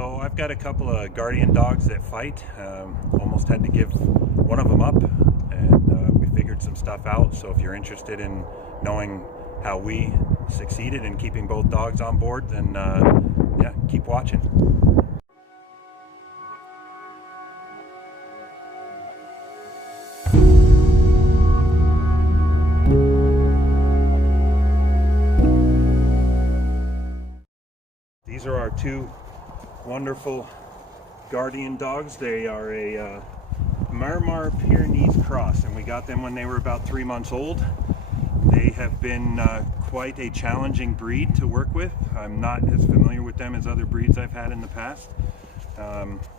So I've got a couple of guardian dogs that fight. Almost had to give one of them up, and we figured some stuff out. So if you're interested in knowing how we succeeded in keeping both dogs on board, then yeah, keep watching. These are our two wonderful guardian dogs. They are a Marmar Pyrenees cross, and we got them when they were about 3 months old. They have been quite a challenging breed to work with. I'm not as familiar with them as other breeds I've had in the past.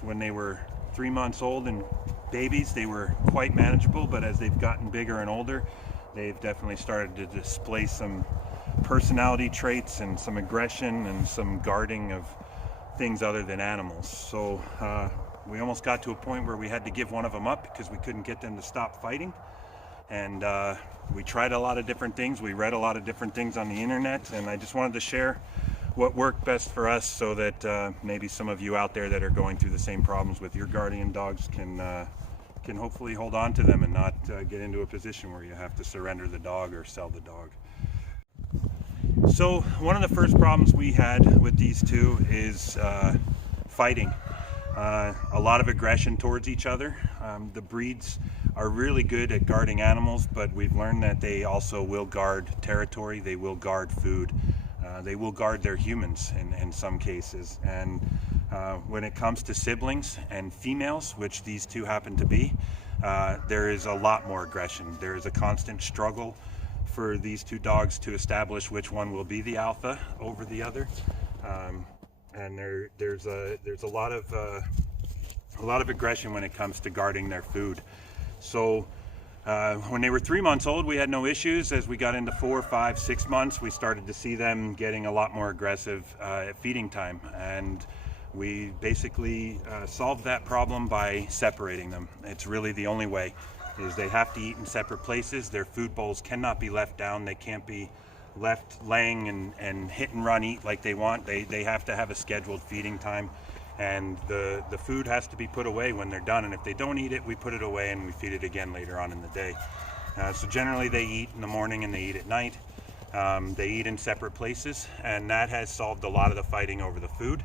When they were 3 months old and babies, they were quite manageable, but as they've gotten bigger and older, they've definitely started to display some personality traits and some aggression and some guarding of things other than animals. So we almost got to a point where we had to give one of them up because we couldn't get them to stop fighting. And we tried a lot of different things. We read a lot of different things on the internet, and I just wanted to share what worked best for us so that maybe some of you out there that are going through the same problems with your guardian dogs can hopefully hold on to them and not get into a position where you have to surrender the dog or sell the dog. So one of the first problems we had with these two is fighting. A lot of aggression towards each other. The breeds are really good at guarding animals, but we've learned that they also will guard territory, they will guard food, they will guard their humans in some cases. And when it comes to siblings and females, which these two happen to be, there is a lot more aggression. There is a constant struggle for these two dogs to establish which one will be the alpha over the other, and there's a lot of aggression when it comes to guarding their food. So when they were 3 months old, we had no issues. As we got into 4, 5, 6 months, we started to see them getting a lot more aggressive at feeding time, and we basically solved that problem by separating them. It's really the only way. Is they have to eat in separate places. Their food bowls cannot be left down. They can't be left laying and hit and run eat like they want. They have to have a scheduled feeding time, and the food has to be put away when they're done, and if they don't eat it, we put it away and we feed it again later on in the day. So generally they eat in the morning and they eat at night. They eat in separate places, and that has solved a lot of the fighting over the food.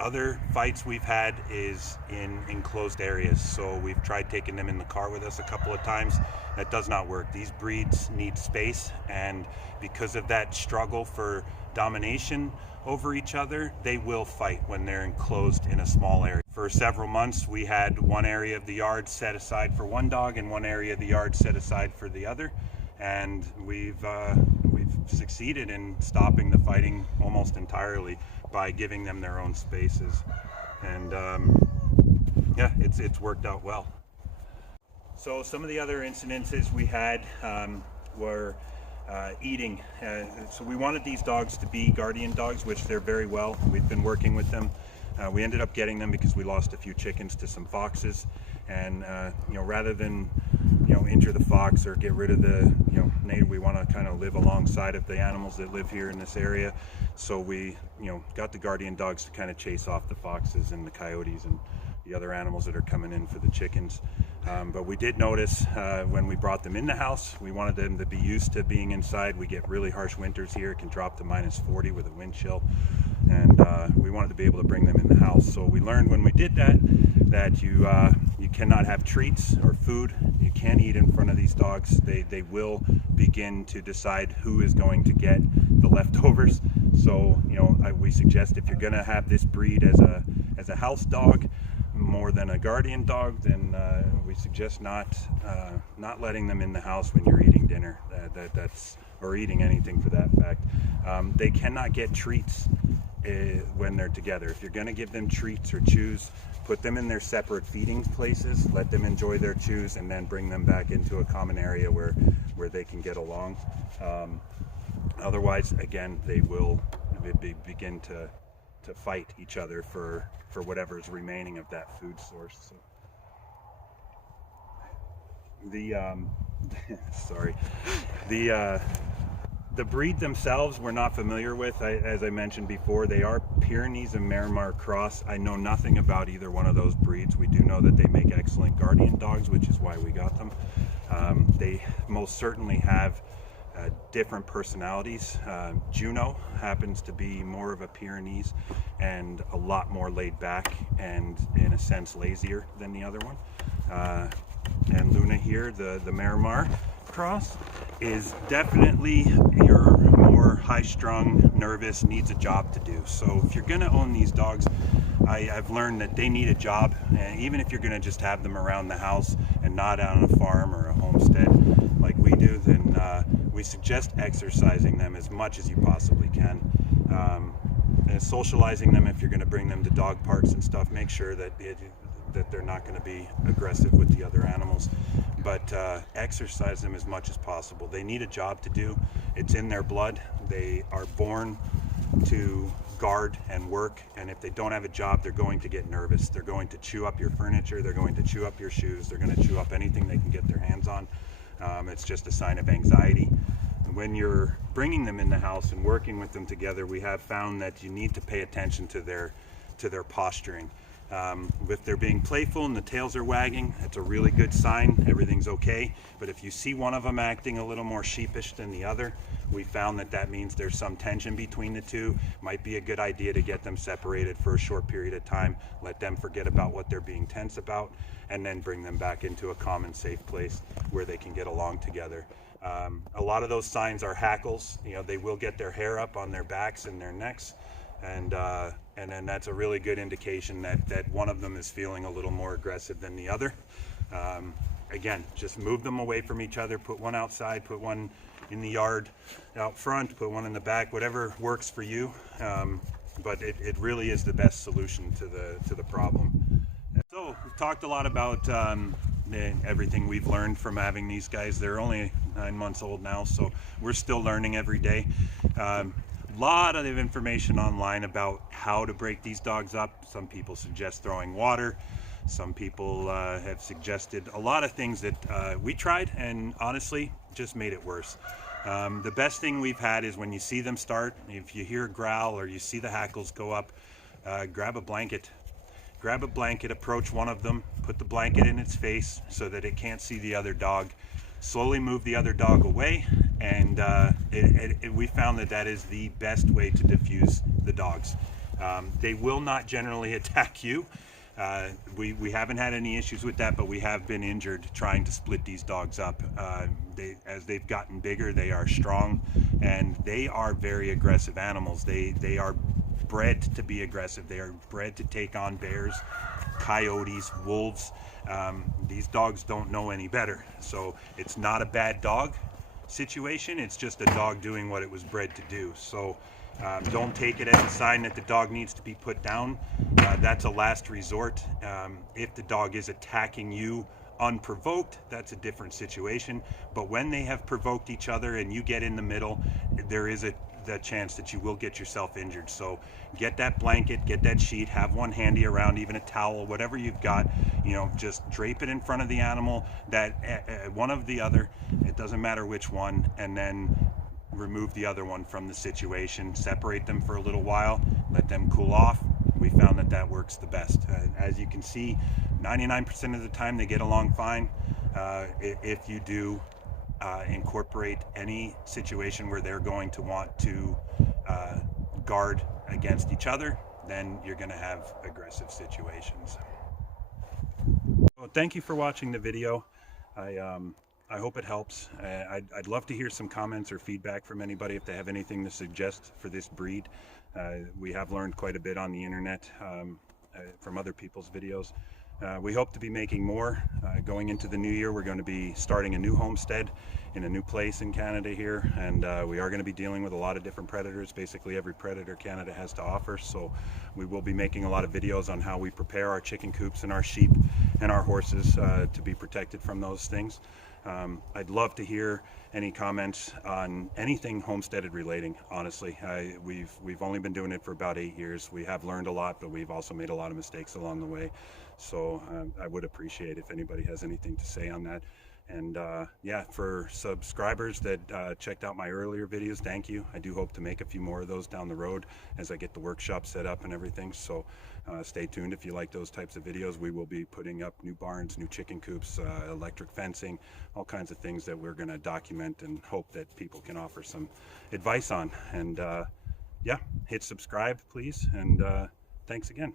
Other fights we've had is in enclosed areas. So we've tried taking them in the car with us a couple of times. That does not work. These breeds need space, and because of that struggle for domination over each other, they will fight when they're enclosed in a small area. For several months, we had one area of the yard set aside for one dog and one area of the yard set aside for the other. And we've succeeded in stopping the fighting almost entirely by giving them their own spaces, and yeah, it's worked out well. So some of the other incidences we had were eating. So we wanted these dogs to be guardian dogs, which they're very well. We've been working with them. We ended up getting them because we lost a few chickens to some foxes, and rather than injure the fox or get rid of the native, we want to kind of live alongside of the animals that live here in this area. So we got the guardian dogs to kind of chase off the foxes and the coyotes and the other animals that are coming in for the chickens. But we did notice when we brought them in the house, we wanted them to be used to being inside. We get really harsh winters here. It can drop to -40 with a wind chill, and we wanted to be able to bring them in the house. So we learned when we did that you cannot have treats or food. You can't eat in front of these dogs. They will begin to decide who is going to get the leftovers. So we suggest if you're going to have this breed as a house dog more than a guardian dog, then we suggest not letting them in the house when you're eating dinner. Or eating anything for that fact. They cannot get treats when they're together. If you're going to give them treats or chews, put them in their separate feeding places, let them enjoy their chews, and then bring them back into a common area where they can get along. Otherwise, again, they will begin to fight each other for whatever is remaining of that food source. So The breed themselves we're not familiar with. As I mentioned before, they are Pyrenees and Miramar cross. I know nothing about either one of those breeds. We do know that they make excellent guardian dogs, which is why we got them. They most certainly have different personalities. Juno happens to be more of a Pyrenees and a lot more laid back and in a sense lazier than the other one. And Luna here, the Miramar cross, is definitely your more high-strung, nervous, needs a job to do. So if you're gonna own these dogs, I've learned that they need a job, and even if you're gonna just have them around the house and not out on a farm or a homestead like we do, then we suggest exercising them as much as you possibly can. And socializing them, if you're gonna bring them to dog parks and stuff, make sure that they're not going to be aggressive with the other animals, but exercise them as much as possible. They need a job to do. It's in their blood. They are born to guard and work, and if they don't have a job, they're going to get nervous. They're going to chew up your furniture, they're going to chew up your shoes, they're going to chew up anything they can get their hands on. It's just a sign of anxiety. And when you're bringing them in the house and working with them together, we have found that you need to pay attention to their posturing. If they're being playful and the tails are wagging, it's a really good sign, everything's okay. But if you see one of them acting a little more sheepish than the other, we found that means there's some tension between the two. Might be a good idea to get them separated for a short period of time, let them forget about what they're being tense about, and then bring them back into a common safe place where they can get along together. A lot of those signs are hackles. You know, they will get their hair up on their backs and their necks, and then that's a really good indication that one of them is feeling a little more aggressive than the other. Again, just move them away from each other, put one outside, put one in the yard out front, put one in the back, whatever works for you. But it really is the best solution to the problem. So we've talked a lot about everything we've learned from having these guys. They're only 9 months old now, so we're still learning every day. Lot of information online about how to break these dogs up. Some people suggest throwing water. Some people have suggested a lot of things that we tried and honestly just made it worse. The best thing we've had is when you see them start, if you hear a growl or you see the hackles go up, grab a blanket. Grab a blanket, approach one of them, put the blanket in its face so that it can't see the other dog. Slowly move the other dog away, and we found that is the best way to diffuse the dogs. They will not generally attack you. We haven't had any issues with that, but we have been injured trying to split these dogs up. As they've gotten bigger, they are strong, and they are very aggressive animals. They are bred to be aggressive. They are bred to take on bears, coyotes, wolves. These dogs don't know any better, so it's not a bad dog situation, it's just a dog doing what it was bred to do. So don't take it as a sign that the dog needs to be put down. That's a last resort. If the dog is attacking you unprovoked, that's a different situation, but when they have provoked each other and you get in the middle, there is the chance that you will get yourself injured. So get that blanket, get that sheet, have one handy around, even a towel, whatever you've got, you know, just drape it in front of the animal, that one of the other, it doesn't matter which one, and then remove the other one from the situation, separate them for a little while, let them cool off. We found that works the best. As you can see, 99% of the time they get along fine. If you do incorporate any situation where they're going to want to guard against each other, then you're going to have aggressive situations. Well, thank you for watching the video. I hope it helps. I'd love to hear some comments or feedback from anybody if they have anything to suggest for this breed. We have learned quite a bit on the internet from other people's videos. We hope to be making more. Going into the new year, we're going to be starting a new homestead in a new place in Canada here, and we are going to be dealing with a lot of different predators, basically every predator Canada has to offer. So we will be making a lot of videos on how we prepare our chicken coops and our sheep and our horses to be protected from those things. I'd love to hear any comments on anything homesteaded relating. Honestly, we've only been doing it for about 8 years. We have learned a lot, but we've also made a lot of mistakes along the way. So I would appreciate if anybody has anything to say on that. And yeah, for subscribers that checked out my earlier videos, thank you. I do hope to make a few more of those down the road as I get the workshop set up and everything. So stay tuned if you like those types of videos. We will be putting up new barns, new chicken coops, electric fencing, all kinds of things that we're going to document and hope that people can offer some advice on. And yeah, hit subscribe, please. And thanks again.